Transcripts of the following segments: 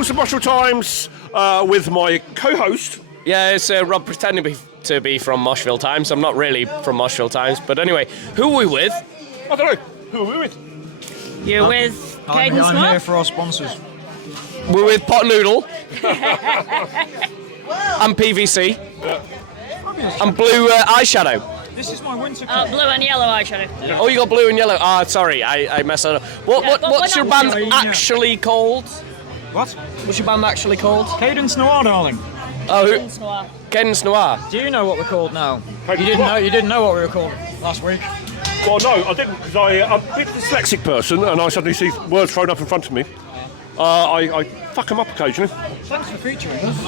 Pulse of Moshville Times with my co-host. Yeah, it's Rob pretending to be from Moshville Times. I'm not really from Moshville Times, but anyway, who are we with? I don't know. Who are we with? You're with Cadence. I'm here for our sponsors. We're with Pot Noodle. And PVC. And blue eyeshadow. This is my winter coat. Blue and yellow eyeshadow. Oh, you got blue and yellow. Ah, sorry, I messed that up. What's your band actually called? What? What's your band actually called? Cadence Noir, darling. Oh, Cadence Noir. Cadence Noir. Do you know what we're called now? Cadence You Noir. didn't know what we were called last week. Well, no, I didn't, because I'm a bit dyslexic person, and I suddenly see words thrown up in front of me. I fuck them up occasionally. Thanks for featuring us.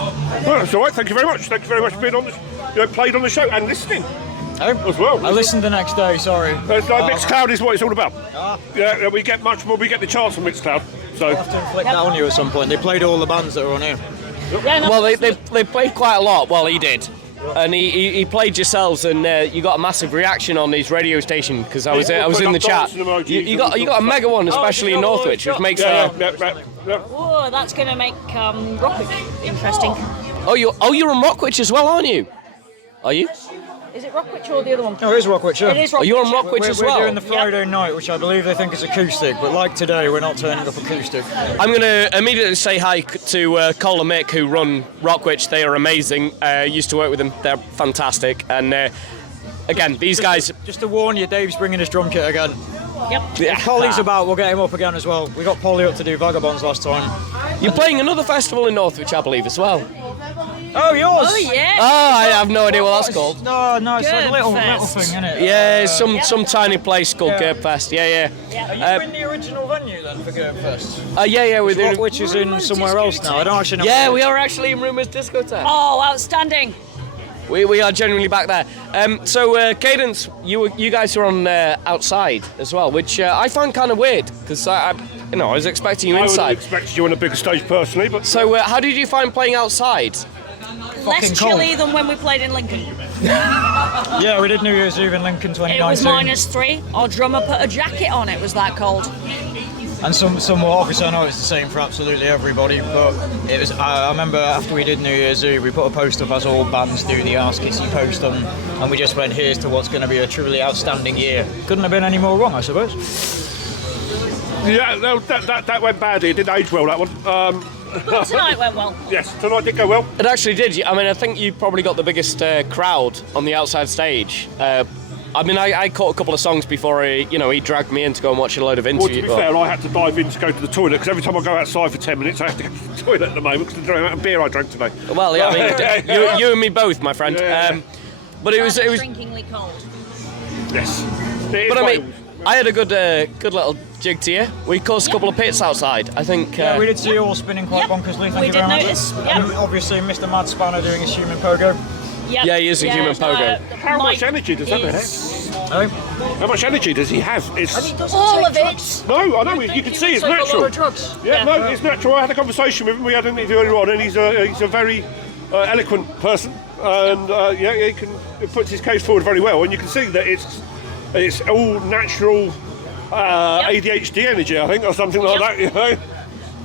Well, that's all right. Thank you very much. Thank you very much for being on the, played on the show and listening as well. I listened the next day. Sorry. Mixcloud is what it's all about. Yeah, we get much more. We get the chance from Mixcloud. So I'll have to inflict that on you at some point. They played all the bands that were on here. Well, they played quite a lot. Well, he did. And he played yourselves, and you got a massive reaction on his radio station because I was in the chat. You got a mega one, especially in Northwich, which makes Oh, that's going to make Rockwich interesting. Oh, you're on Rockwich as well, aren't you? Are you? Is it Rockwich or the other one? No, it is Rockwich, yeah. It is Oh, Rockwich. you're on Rockwich as well? We're doing the Friday night, which I believe they think is acoustic, but like today, we're not turning up acoustic. I'm going to immediately say hi to Cole and Mick, who run Rockwich. They are amazing. Used to work with them. They're fantastic. And again, these guys... Just to warn you, Dave's bringing his drum kit again. Yep. Yeah. If Polly's about, we'll get him up again as well. We got Polly up to do Vagabonds last time. You're playing another festival in Northwich, I believe, as well. Oh, yours? Oh, yeah. Oh, I have no idea what that's called. No, it's like a little Fest. thing, isn't it? Yeah, some tiny place called Gerbfest. Yeah. Are you in the original venue then for Gerbfest? Yeah, we're doing... Which is in somewhere else now. I don't actually know. Yeah, we are actually in Rumours Discotheque. Oh, outstanding. We are genuinely back there. So Cadence, you guys are on outside as well, which I find kind of weird because I was expecting you I would inside. have expected you on a bigger stage personally, but So how did you find playing outside? Less chilly than when we played in Lincoln. Yeah, we did New Year's Eve in Lincoln 2019. It was -3. Our drummer put a jacket on. It was that cold. And some obviously I know it's the same for absolutely everybody, but it was. I remember after we did New Year's Eve, we put a post up as all bands do, the Ask Kissy post on, and we just went, here's to what's going to be a truly outstanding year. Couldn't have been any more wrong, I suppose. yeah, no, that went badly. It didn't age well, that one. But tonight went well. Yes, tonight did go well. It actually did. I mean, I think you probably got the biggest crowd on the outside stage. I mean, I caught a couple of songs before he dragged me in to go and watch a load of Well, interviews. to be fair, I had to dive in to go to the toilet because every time I go outside for 10 minutes, I have to go to the toilet at the moment because of the amount of beer I drank today. Well, yeah, I mean, you and me both, my friend. Yeah. But it was. Drinkingly cold. Yes. It is But I Wales. mean, I had a good little jig to you. We caused a couple of pits outside. I think. Yeah, we did see you all spinning quite bonkersly. Thank We you did very much. notice, yep. And obviously, Mr. Mad Spanner doing his human pogo. Yep. Yeah, he is a human pogo. How much energy does that have? Oh, How much energy does he have? All of it. No, I know. You can see it's Take a lot natural. of drugs. Yeah, no, it's natural. I had a conversation with him. We had an interview earlier on, and he's a very eloquent person, and he puts his case forward very well. And you can see that it's all natural ADHD energy, I think, or something like that. You know?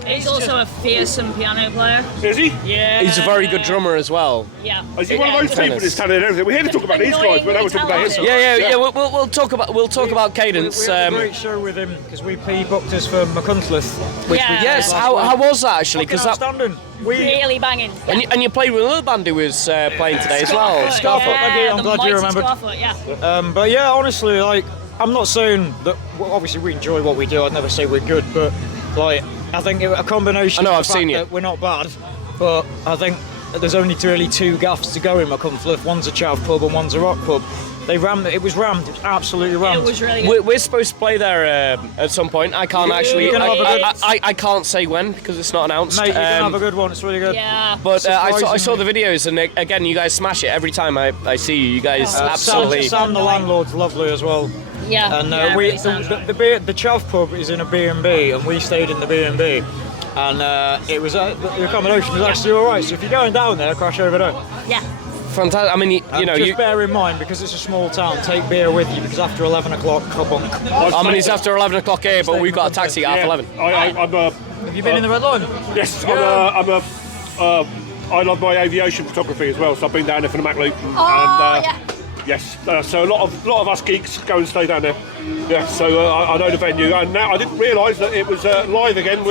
He's also a fearsome piano player. Is he? Yeah. He's a very good drummer as well. Yeah. Is he one of those people that's talented and everything? We're here to talk about these guys, but now we're talking about him. Yeah. We'll talk about Cadence. we had a great show with him because he booked us for McCuntleth. Which Yeah. yes, how was that actually? Fucking Because outstanding. Really banging. and you played with another band who was playing today as well. Scarfoot. I'm glad you remembered. Scarfoot, yeah. But yeah, honestly, like, I'm not saying that. Well, obviously, we enjoy what we do. I'd never say we're good, but like, I think a combination. I know, of I've the fact seen you. that we're not bad, but I think there's only really two gaffs to go in McCuntleth. One's a chav pub and one's a rock pub. They rammed it. It was rammed. It was absolutely rammed. It was really good. We're supposed to play there at some point. I can't actually. You're gonna have a I can't say when because it's not announced. Mate, you're gonna have a good one. It's really good. Yeah. But I saw Surprisingly. the videos, and again, you guys smash it every time I see you. You guys absolutely. Sam, the landlord's lovely as well. Yeah. And yeah, we really sounds the chav pub is in a B&B, and we stayed in the B&B. And it was the accommodation was actually all right. So if you're going down there, crash over there. Yeah. Fantastic. I mean, you know, just bear in mind because it's a small town. Take beer with you because after 11 o'clock, I mean, it's after 11 o'clock here, but we've got a taxi at half 11. I'm Have you been in the Red Lion? Yes, Yeah. I love my aviation photography as well, so I've been down there for the Mac Loop. Yeah. Yes, so a lot of us geeks go and stay down there. Yeah, so I know the venue, and now I didn't realise that it was live again.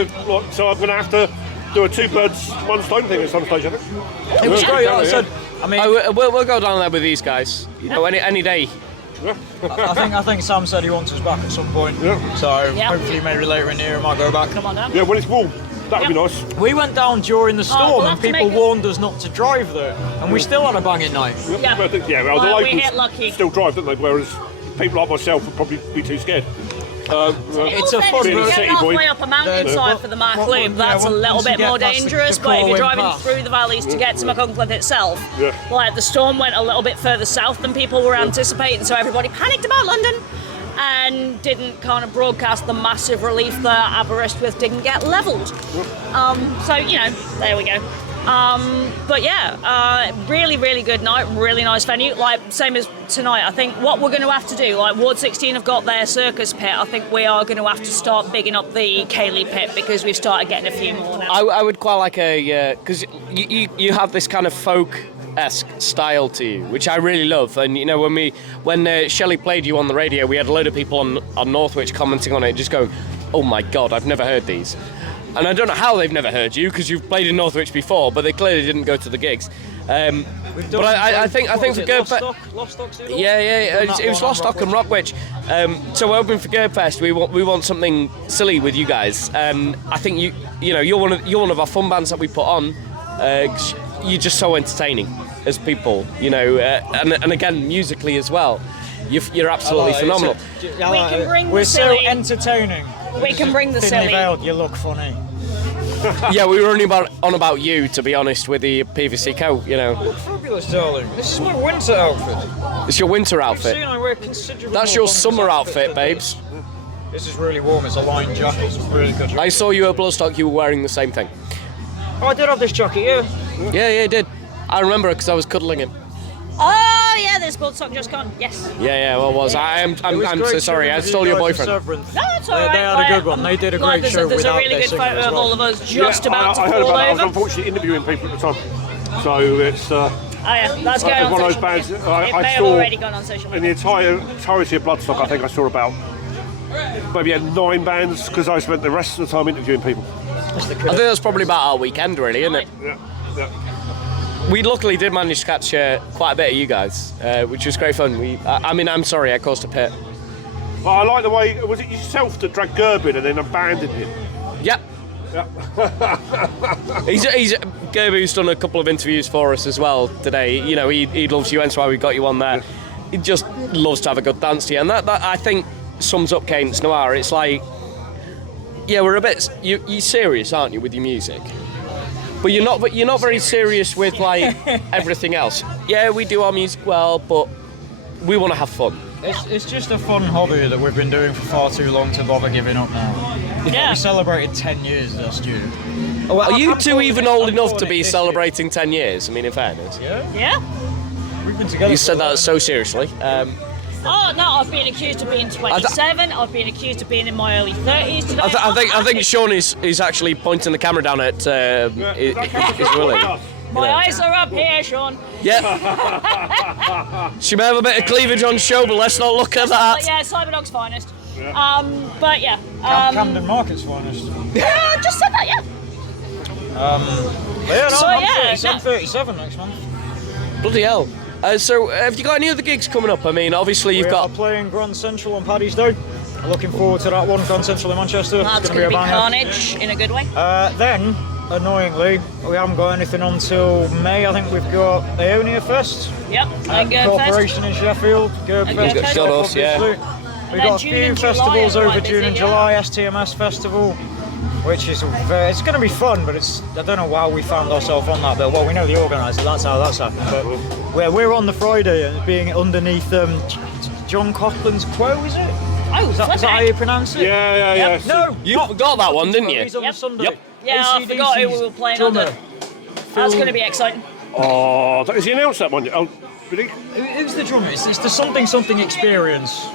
So I'm going to have to do a two birds, one stone thing at some stage, I think. It was great. Like I said, I mean, We'll go down there with these guys. You know, any day. I think Sam said he wants us back at some point. Yeah. So Yeah. hopefully maybe later in the year I might go back. Come on down. Yeah, when it's warm, that would be nice. We went down during the storm we'll and have to people make it- warned us not to drive there, and we still had a banging night. Yeah. Well, the Well, we locals get lucky. still drive, don't they? Whereas people like myself would probably be too scared. It's a fun Being a If city you're boy. halfway up a mountainside for the Mark Loop, that's a little once you bit get more past the dangerous. But if you're Corwin driving Path. through the valleys to get to McConklin itself, Yeah. like the storm went a little bit further south than people were anticipating, so everybody panicked about London and didn't kind of broadcast the massive relief that Aberystwyth didn't get levelled. So, you know, there we go. But yeah, really, really good night, really nice venue. Like, same as tonight, I think what we're going to have to do, like Ward 16 have got their circus pit, I think we are going to have to start bigging up the Cayley pit because we've started getting a few more now. I would quite like because you have this kind of folk-esque style to you, which I really love. And you know, when Shelley played you on the radio, we had a load of people on Northwich commenting on it, just going, "Oh my God, I've never heard these." And I don't know how they've never heard you because you've played in Northwich before, but they clearly didn't go to the gigs. But I think for Girdfest, it was Lostock and Rockwich. So we're hoping for Girdfest. We want something silly with you guys. I think you're one of our fun bands that we put on. 'Cause you're just so entertaining as people, you know, and again musically as well. You're absolutely phenomenal. can bring We're the so silly. entertaining. We can bring the Thinly silly. veiled, you look funny. Yeah, we were only on about you, to be honest, with the PVC coat. You know, Fabulous, darling. This is my winter outfit. it's your winter See, outfit. I wear considerably That's more your than summer this outfit, today. babes. This is really warm. It's a lined jacket. It's really good. I saw you at Bloodstock. You were wearing the same thing. Oh, I did have this jacket, yeah. Yeah, you did. I remember it because I was cuddling him. Oh yeah, there's Bloodstock just gone. Yes. Yeah, well, was I'm It was so great sorry. I showing stole you your guys boyfriend. at Severance. No, it's They alright. had a good one. They did a great show There's a without really their good singing photo as of well. all of us just about to I heard fall about it. I was over. unfortunately interviewing people at the time. So it's Oh yeah, that's going on one of those social bands. media. I It may have saw already gone on social in the media. entirety of Bloodstock. I think I saw about maybe 9 bands because I spent the rest of the time interviewing people. I think that's probably about our weekend, really, isn't it? Yeah. We luckily did manage to catch quite a bit of you guys, which was great fun. I mean, I'm sorry, I caused a pit. But I like the way, was it yourself that dragged Gerbin and then abandoned him? Yep. he's Gerbu's done a couple of interviews for us as well today. You know, he loves you, hence why we got you on there. He just loves to have a good dance to you, and that I think sums up Cadence Noir. It's like, yeah, we're a bit you're serious, aren't you, with your music? But you're not very serious with like everything else. Yeah, we do our music well, but we want to have fun. It's just a fun hobby that we've been doing for far too long to bother giving up now. Yeah. We celebrated 10 years last year. Are you two even old enough to calling be it this celebrating 10 years? I mean, in fairness. year. Yeah, Yeah. we've been together. You said for a that so seriously. Oh no, I've been accused of being 27. I've been accused of being in my early 30s today. I think Sean is actually pointing the camera down at is Willie. My eyes are up here, Sean. Yep. She may have a bit of cleavage on show, but let's not look at that. But yeah, Cyberdog's finest. But yeah. Camden Market's finest. Yeah, I just said that, yeah. But yeah, no, So, I'm yeah, 37 next month. Bloody hell. So, have you got any other gigs coming up? I mean, obviously you've We are got. playing Grand Central on Paddy's Day. Looking forward to that one, Grand Central in Manchester. That's it's going to be a banger. carnage in a good way. Then, annoyingly, we haven't got anything until May. I think we've got Aonia Fest. Yep, and good Corporation in Sheffield. Gerb And Fest. Gerb Fest. Got us, yeah. obviously. We've Then got a June few and July festivals are over quite June busy, and yeah. July. STMS Festival, which is it's going to be fun, but I don't know how we found ourselves on that. But well, we know the organiser. That's how that's happened. But we're on the Friday and being underneath John Coughlin's Quo, is it? Oh, Is that how you pronounce it? Yeah. No, You forgot that one, didn't you? He's on Yep. the Sunday. Yep. Yeah, I AC/DC's forgot who we were playing drummer. under. That's going to be exciting. Oh, has he announced that one yet? Oh, really? Who's the drummer? It's the something experience.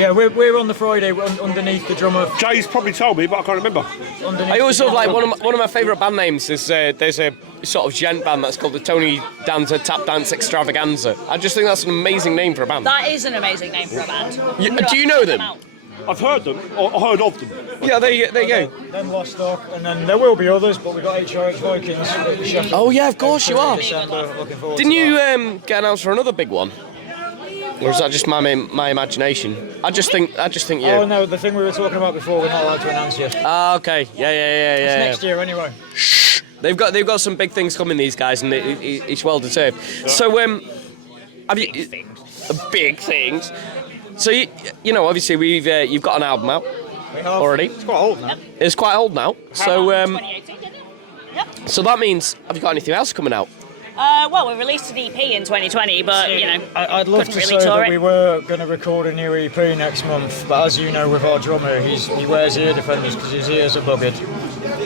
Yeah, we're on the Friday underneath the drummer. Jay's probably told me, but I can't remember. Underneath I also the like drummer. one of my favourite band names is there's a sort of gent band that's called the Tony Danza Tap Dance Extravaganza. I just think that's an amazing name for a band. That is an amazing name for a band. Do you know them? I've heard them, or heard of them. Yeah, there you go. Then Lost Stock, and then there will be others, but we've got HRH Vikings. at the Sheffield Oh yeah, of course you are. December. Looking forward Didn't to you that. get announced for another big one? Or is that just my imagination? I just think you. Oh no, the thing we were talking about before, we're not allowed to announce yet. Ah, okay. Yeah. It's next year anyway. They've got some big things coming, these guys, and it's well deserved. So have you big things? So you know, obviously you've got an album out We have. already. It's quite old now. It's quite old now. So 2018, didn't it? Yep. so that means, have you got anything else coming out? Well, we released an EP in 2020, but you know, I'd love couldn't to really say tour that it. we were going to record a new EP next month, but as you know, with our drummer, he wears ear defenders because his ears are buggered.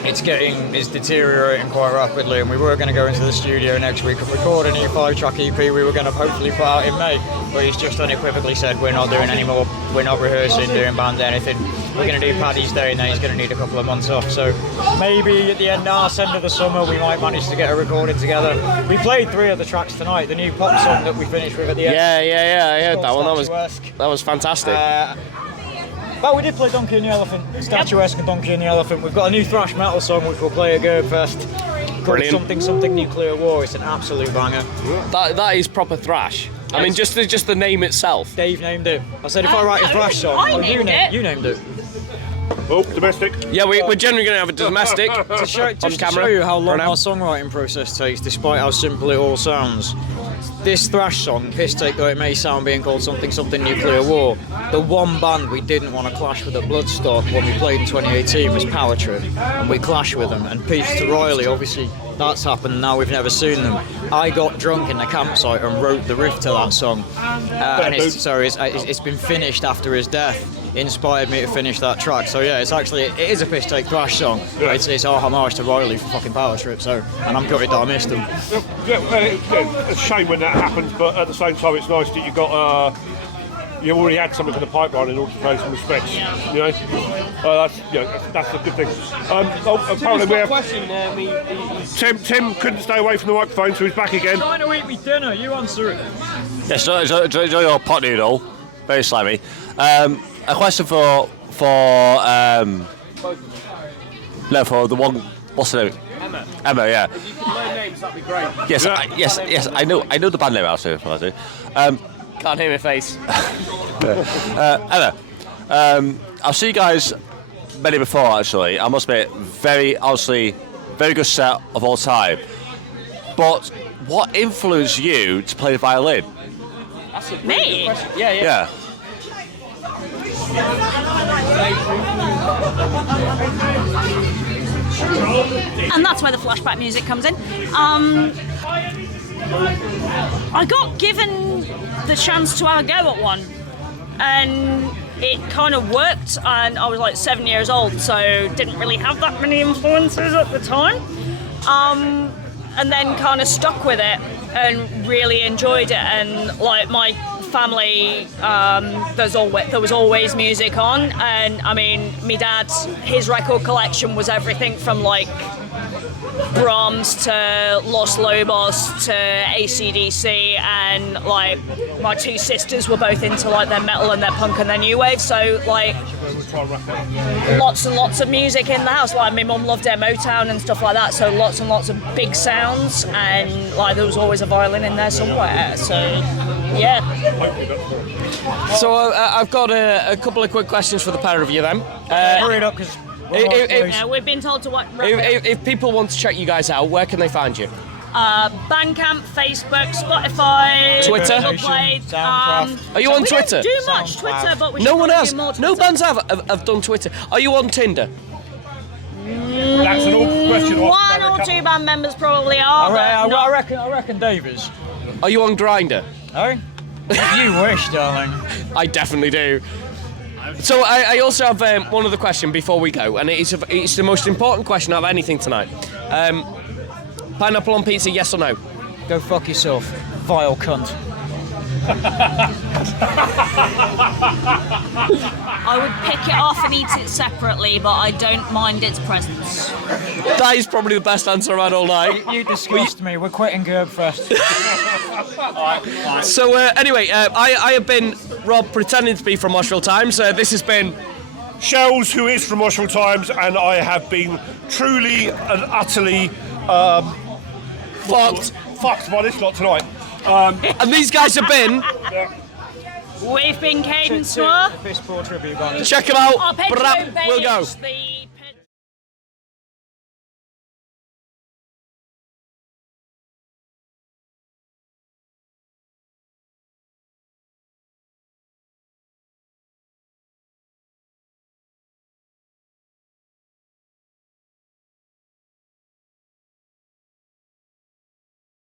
It's deteriorating quite rapidly, and we were going to go into the studio next week and record a new 5-track EP we were going to hopefully put out in May, but he's just unequivocally said we're not doing any more, we're not rehearsing, doing band, anything. We're going to do Paddy's Day, and then he's going to need a couple of months off, so maybe at the end of the summer we might manage to get a recording together. We played 3 of the tracks tonight, the new pop song that we finished with at the end. Yeah, I heard that one. Statuesque. That was fantastic. Well, we did play Donkey and the Elephant, Statuesque and Donkey and the Elephant. We've got a new thrash metal song which we'll play at Girdfest. Called Brilliant. Something Nuclear War. It's an absolute banger. That is proper thrash. I mean, just the name itself. Dave named it. I said if I write a no, thrash song, I named it. You named it. Oh, domestic. Yeah, we're generally going to have a domestic To show, on just to camera. show you how long for now. our songwriting process takes, despite how simple it all sounds. This thrash song, piss take though it may sound, being called Something Nuclear War, the one band we didn't want to clash with at Bloodstock when we played in 2018 was Power Trip, and we clashed with them. And peace to Riley, obviously that's happened. Now we've never seen them. I got drunk in the campsite and wrote the riff to that song, and it's been finished after his death. Inspired me to finish that track. So yeah, it is a piss take thrash song. Yeah. It's our homage to Riley for fucking Power Trip. So, and I'm gutted that I missed him. It's a shame when that happens, but at the same time, it's nice that you got. You already had something in the pipeline in order to pay some respects. You know, that's a good thing. Apparently we have. Tim couldn't stay away from the microphone, so he's back again. Trying to eat me dinner. You answer it. Yes, enjoy your pot noodle. Very slimy. A question for the one. What's her name? Emma, yeah. If you could learn names, that'd be great. Yes, yes. I know the band name. I'll say. Can't hear my face. Emma, I've seen you guys many before. Actually, I must admit, very good set of all time. But what influenced you to play the violin? That's a Me? Yeah. Yeah. And that's where the flashback music comes in. I got given the chance to have a go at one, and it kind of worked. And I was like 7 years old, so didn't really have that many influences at the time. And then kind of stuck with it and really enjoyed it. And like my family, there was always music on, and I mean, my dad's his record collection was everything from like Brahms to Los Lobos to AC/DC, and like my 2 sisters were both into like their metal and their punk and their new wave, so like lots and lots of music in the house. Like my mum loved their Motown and stuff like that, so lots and lots of big sounds, and like there was always a violin in there somewhere, so yeah. So I've got a couple of quick questions for the pair of you then. Hurry it up, because We've been told to what. If people want to check you guys out, where can they find you? Bandcamp, Facebook, Spotify, Twitter? Google Play. Are you on we Twitter? Don't do much Twitter, but we should No one probably has. do more No Twitter. bands have done Twitter. Are you on Tinder? That's an awkward question. One or 2 band members probably are. but not- I reckon Dave is. Are you on Grindr? Oh? You wish, darling. I definitely do. So I also have one other question before we go, and it's the most important question out of anything tonight. Pineapple on pizza, yes or no? Go fuck yourself, vile cunt. I would pick it off and eat it separately, but I don't mind its presence. That is probably the best answer I've had all night. You disgust me. We're quitting Gerbfest. So anyway, I have been Rob pretending to be from Moshville Times. This has been Shells, who is from Moshville Times, and I have been truly and utterly fucked by this lot tonight. and these guys have been. We've been Cadence, Noir. Fist poor tribute band. Check them out. Arpeggio Brap, we'll go. Bass, the